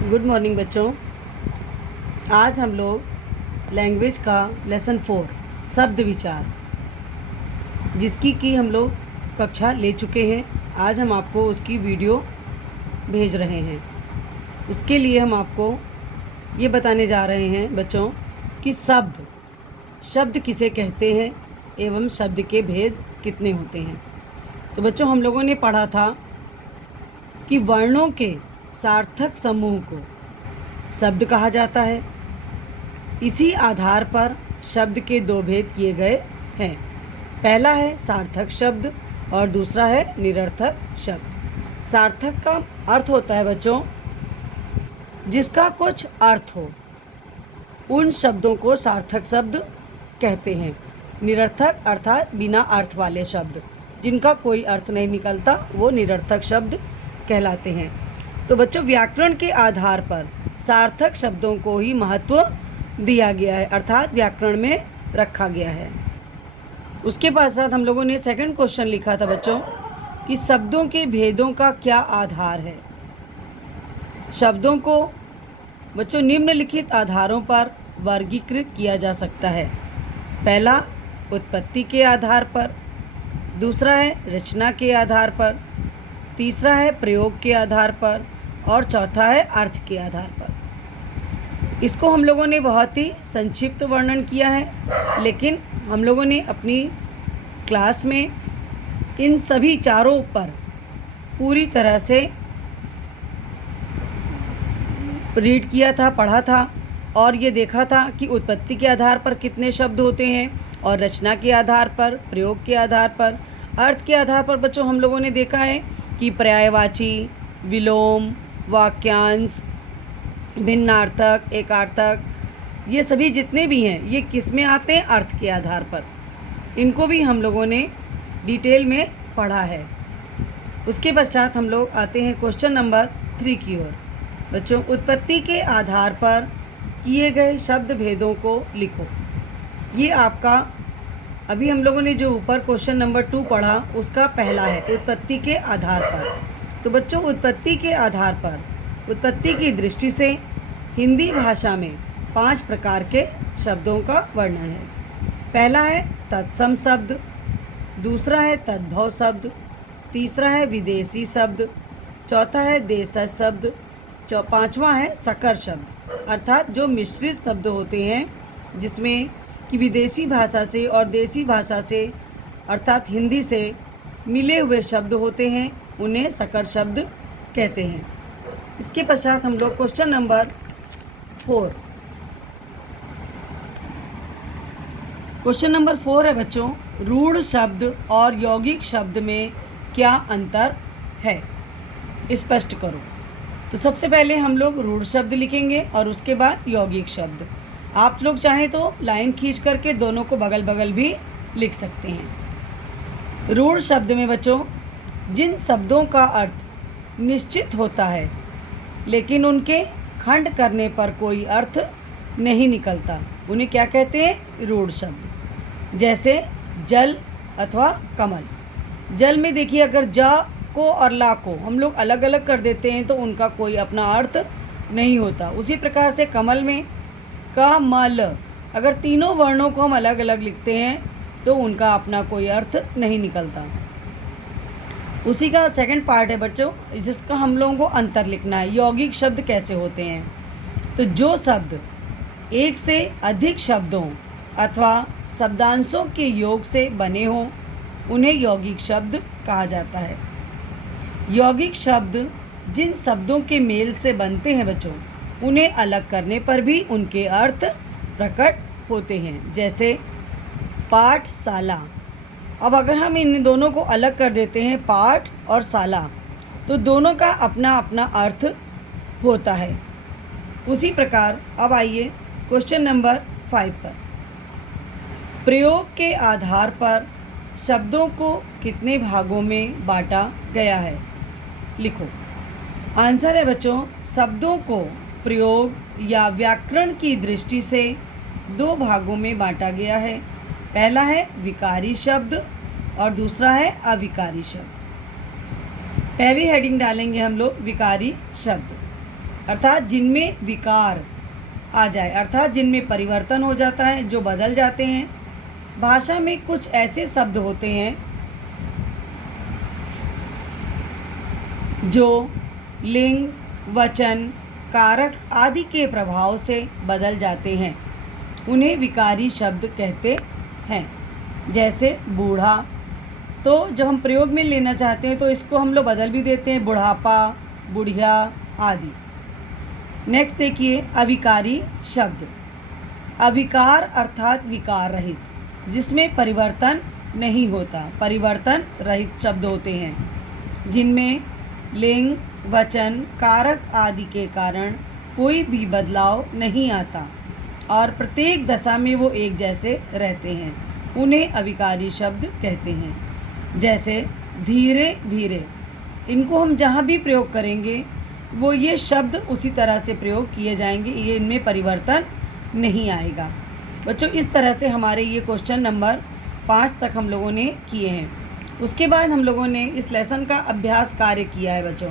Good morning बच्चों। आज हम लोग लैंग्वेज का लेसन 4 शब्द विचार, जिसकी कि हम लोग कक्षा ले चुके हैं। आज हम आपको उसकी वीडियो भेज रहे हैं। उसके लिए हम आपको ये बताने जा रहे हैं बच्चों कि शब्द किसे कहते हैं एवं शब्द के भेद कितने होते हैं। तो बच्चों, हम लोगों ने पढ़ा था कि वर्णों के सार्थक समूह को शब्द कहा जाता है। इसी आधार पर शब्द के दो भेद किए गए हैं। पहला है सार्थक शब्द और दूसरा है निरर्थक शब्द। सार्थक का अर्थ होता है बच्चों जिसका कुछ अर्थ हो, उन शब्दों को सार्थक शब्द कहते हैं। निरर्थक अर्थात बिना अर्थ वाले शब्द, जिनका कोई अर्थ नहीं निकलता, वो निरर्थक शब्द कहलाते हैं। तो बच्चों, व्याकरण के आधार पर सार्थक शब्दों को ही महत्व दिया गया है, अर्थात व्याकरण में रखा गया है। उसके पश्चात हम लोगों ने सेकंड क्वेश्चन लिखा था बच्चों कि शब्दों के भेदों का क्या आधार है। शब्दों को बच्चों निम्नलिखित आधारों पर वर्गीकृत किया जा सकता है। पहला उत्पत्ति के आधार पर, दूसरा है रचना के आधार पर, तीसरा है प्रयोग के आधार पर और चौथा है अर्थ के आधार पर। इसको हम लोगों ने बहुत ही संक्षिप्त वर्णन किया है, लेकिन हम लोगों ने अपनी क्लास में इन सभी चारों पर पूरी तरह से रीड किया था, पढ़ा था और ये देखा था कि उत्पत्ति के आधार पर कितने शब्द होते हैं और रचना के आधार पर, प्रयोग के आधार पर, अर्थ के आधार पर बच्चों हम लोगों ने देखा है कि पर्यायवाची, विलोम, वाक्यांश, भिन्नार्थक, एकार्थक, ये सभी जितने भी हैं ये किस में आते हैं? अर्थ के आधार पर। इनको भी हम लोगों ने डिटेल में पढ़ा है। उसके पश्चात हम लोग आते हैं क्वेश्चन नंबर 3 की ओर। बच्चों, उत्पत्ति के आधार पर किए गए शब्द भेदों को लिखो। ये आपका अभी हम लोगों ने जो ऊपर क्वेश्चन नंबर 2 पढ़ा उसका पहला है, उत्पत्ति के आधार पर। तो बच्चों, उत्पत्ति के आधार पर, उत्पत्ति की दृष्टि से हिंदी भाषा में 5 प्रकार के शब्दों का वर्णन है। पहला है तत्सम शब्द, दूसरा है तद्भव शब्द, तीसरा है विदेशी शब्द, चौथा है देशज शब्द, पांचवा है सकर शब्द, अर्थात जो मिश्रित शब्द होते हैं जिसमें कि विदेशी भाषा से और देसी भाषा से अर्थात हिंदी से मिले हुए शब्द होते हैं, उन्हें सकर शब्द कहते हैं। इसके पश्चात हम लोग क्वेश्चन नंबर 4, क्वेश्चन नंबर 4 है बच्चों, रूढ़ शब्द और यौगिक शब्द में क्या अंतर है, स्पष्ट करो। तो सबसे पहले हम लोग रूढ़ शब्द लिखेंगे और उसके बाद यौगिक शब्द। आप लोग चाहें तो लाइन खींच करके दोनों को बगल बगल भी लिख सकते हैं। रूढ़ शब्द में बच्चों जिन शब्दों का अर्थ निश्चित होता है लेकिन उनके खंड करने पर कोई अर्थ नहीं निकलता, उन्हें क्या कहते हैं? रूढ़ शब्द। जैसे जल अथवा कमल। जल में देखिए, अगर जा को और ला को हम लोग अलग अलग कर देते हैं तो उनका कोई अपना अर्थ नहीं होता। उसी प्रकार से कमल में का, मल, अगर तीनों वर्णों को हम अलग अलग लिखते हैं तो उनका अपना कोई अर्थ नहीं निकलता। उसी का सेकंड पार्ट है बच्चों, जिसका हम लोगों को अंतर लिखना है। यौगिक शब्द कैसे होते हैं? तो जो शब्द एक से अधिक शब्दों अथवा शब्दांशों के योग से बने हों उन्हें यौगिक शब्द कहा जाता है। यौगिक शब्द जिन शब्दों के मेल से बनते हैं बच्चों, उन्हें अलग करने पर भी उनके अर्थ प्रकट होते हैं। जैसे पाठशाला। अब अगर हम इन दोनों को अलग कर देते हैं, पाठ और शाला, तो दोनों का अपना अपना अर्थ होता है। उसी प्रकार अब आइए क्वेश्चन नंबर 5 पर। प्रयोग के आधार पर शब्दों को कितने भागों में बांटा गया है, लिखो। आंसर है बच्चों, शब्दों को प्रयोग या व्याकरण की दृष्टि से 2 भागों में बांटा गया है। पहला है विकारी शब्द और दूसरा है अविकारी शब्द। पहली हेडिंग डालेंगे हम लोग विकारी शब्द। अर्थात जिनमें विकार आ जाए, अर्थात जिनमें परिवर्तन हो जाता है, जो बदल जाते हैं। भाषा में कुछ ऐसे शब्द होते हैं जो लिंग, वचन, कारक आदि के प्रभाव से बदल जाते हैं, उन्हें विकारी शब्द कहते हैं। जैसे बूढ़ा, तो जब हम प्रयोग में लेना चाहते हैं तो इसको हम लोग बदल भी देते हैं, बुढ़ापा, बुढ़िया आदि। नेक्स्ट देखिए, अविकारी शब्द। अविकार अर्थात विकार रहित, जिसमें परिवर्तन नहीं होता, परिवर्तन रहित शब्द होते हैं, जिनमें लिंग, वचन, कारक आदि के कारण कोई भी बदलाव नहीं आता और प्रत्येक दशा में वो एक जैसे रहते हैं, उन्हें अविकारी शब्द कहते हैं। जैसे धीरे धीरे, इनको हम जहाँ भी प्रयोग करेंगे वो ये शब्द उसी तरह से प्रयोग किए जाएंगे, ये इनमें परिवर्तन नहीं आएगा। बच्चों, इस तरह से हमारे ये क्वेश्चन नंबर 5 तक हम लोगों ने किए हैं। उसके बाद हम लोगों ने इस लेसन का अभ्यास कार्य किया है बच्चों।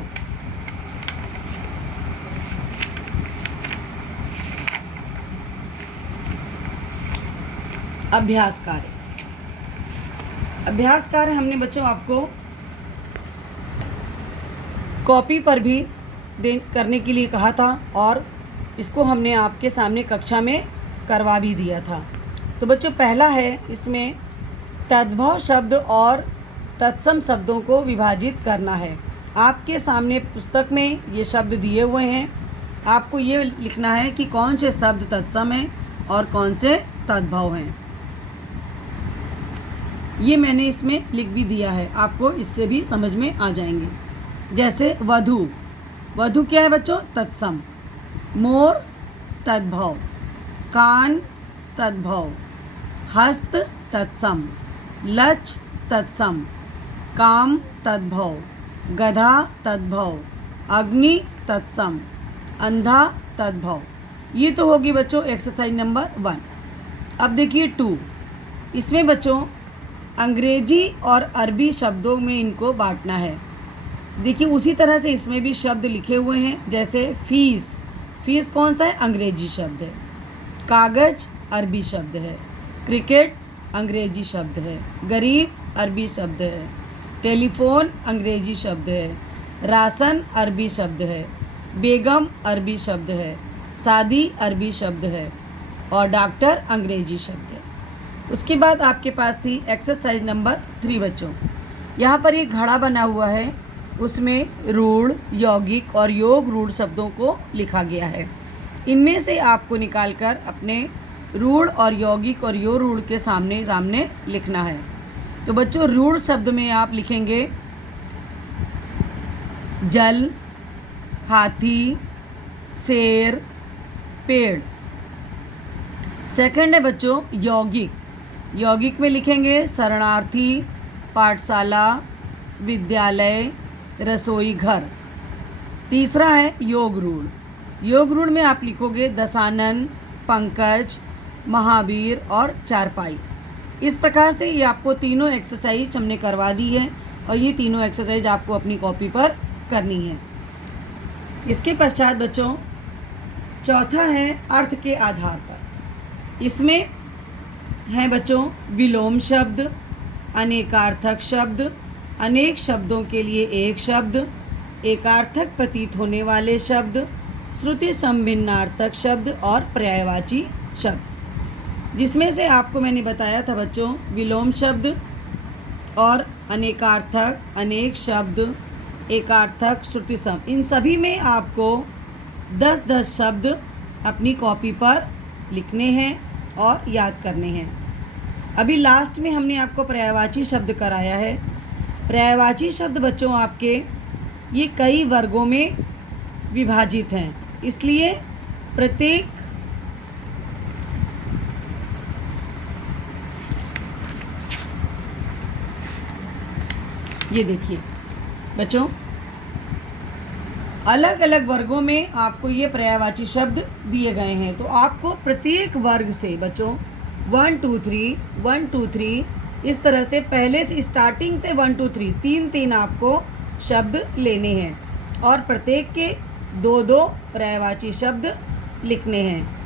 अभ्यास कार्य, अभ्यास कार्य हमने बच्चों आपको कॉपी पर भी करने के लिए कहा था और इसको हमने आपके सामने कक्षा में करवा भी दिया था। तो बच्चों, पहला है, इसमें तद्भव शब्द और तत्सम शब्दों को विभाजित करना है। आपके सामने पुस्तक में ये शब्द दिए हुए हैं, आपको ये लिखना है कि कौन से शब्द तत्सम हैं और कौन से तद्भव हैं। ये मैंने इसमें लिख भी दिया है, आपको इससे भी समझ में आ जाएंगे। जैसे वधू, वधू क्या है बच्चों? तत्सम। मोर तद्भव, कान तद्भव, हस्त तत्सम, लच तत्सम, काम तद्भव, गधा तद्भव, अग्नि तत्सम, अंधा तद्भव। ये तो होगी बच्चों एक्सरसाइज नंबर 1। अब देखिए 2, इसमें बच्चों अंग्रेजी और अरबी शब्दों में इनको बांटना है। देखिए उसी तरह से इसमें भी शब्द लिखे हुए हैं। जैसे फीस, फीस कौन सा है? अंग्रेजी शब्द है। कागज अरबी शब्द है। क्रिकेट अंग्रेजी शब्द है। गरीब अरबी शब्द है। टेलीफोन अंग्रेजी शब्द है। राशन अरबी शब्द है। बेगम अरबी शब्द है। शादी अरबी शब्द है और डॉक्टर अंग्रेजी शब्द है। उसके बाद आपके पास थी एक्सरसाइज नंबर 3 बच्चों। यहाँ पर एक घड़ा बना हुआ है, उसमें रूढ़, यौगिक और योग रूढ़ शब्दों को लिखा गया है। इनमें से आपको निकालकर अपने रूढ़ और यौगिक और योग रूढ़ के सामने सामने लिखना है। तो बच्चों रूढ़ शब्द में आप लिखेंगे जल, हाथी, शेर, पेड़। सेकंड है बच्चों यौगिक, यौगिक में लिखेंगे शरणार्थी, पाठशाला, विद्यालय, रसोई घर। तीसरा है योग रूढ़, योग रूढ़ में आप लिखोगे दशानन, पंकज, महावीर और चारपाई। इस प्रकार से ये आपको तीनों एक्सरसाइज हमने करवा दी है और ये तीनों एक्सरसाइज आपको अपनी कॉपी पर करनी है। इसके पश्चात बच्चों चौथा है अर्थ के आधार पर। इसमें है बच्चों विलोम शब्द, अनेकार्थक शब्द, अनेक शब्दों के लिए एक शब्द, एकार्थक प्रतीत होने वाले शब्द, श्रुति संभिन्नार्थक शब्द और पर्यायवाची शब्द। जिसमें से आपको मैंने बताया था बच्चों विलोम शब्द और अनेकार्थक, अनेक शब्द, एकार्थक, श्रुति सम, इन सभी में आपको 10-10 शब्द अपनी कॉपी पर लिखने हैं और याद करने हैं। अभी लास्ट में हमने आपको पर्यायवाची शब्द कराया है। पर्यायवाची शब्द बच्चों आपके ये कई वर्गों में विभाजित हैं, इसलिए प्रत्येक ये देखिए बच्चों अलग अलग वर्गों में आपको ये पर्यायवाची शब्द दिए गए हैं। तो आपको प्रत्येक वर्ग से बच्चों 1 2 3 1 2 3 इस तरह से पहले से स्टार्टिंग से 1 2 3 3 आपको शब्द लेने हैं और प्रत्येक के 2 पर्यायवाची शब्द लिखने हैं।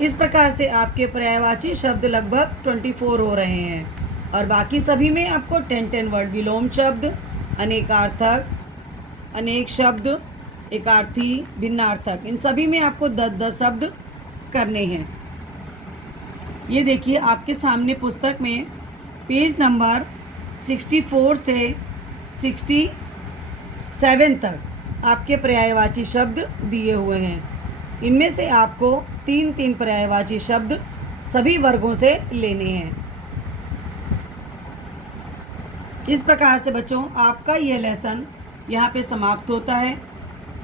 इस प्रकार से आपके पर्यायवाची शब्द लगभग 24 हो रहे हैं और बाकी सभी में आपको 10 वर्ड, विलोम शब्द, अनेकार्थक, अनेक शब्द, एकार्थी, भिन्नार्थक, इन सभी में आपको 10 शब्द करने हैं। ये देखिए आपके सामने पुस्तक में पेज नंबर 64 से 67 तक आपके पर्यायवाची शब्द दिए हुए हैं। इनमें से आपको 3 पर्यायवाची शब्द सभी वर्गों से लेने हैं। इस प्रकार से बच्चों आपका यह लेसन यहाँ पे समाप्त होता है।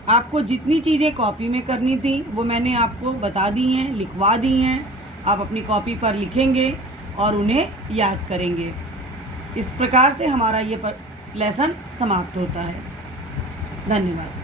आपको जितनी चीज़ें कॉपी में करनी थी वो मैंने आपको बता दी हैं, लिखवा दी हैं। आप अपनी कॉपी पर लिखेंगे और उन्हें याद करेंगे। इस प्रकार से हमारा ये लेसन समाप्त होता है। धन्यवाद।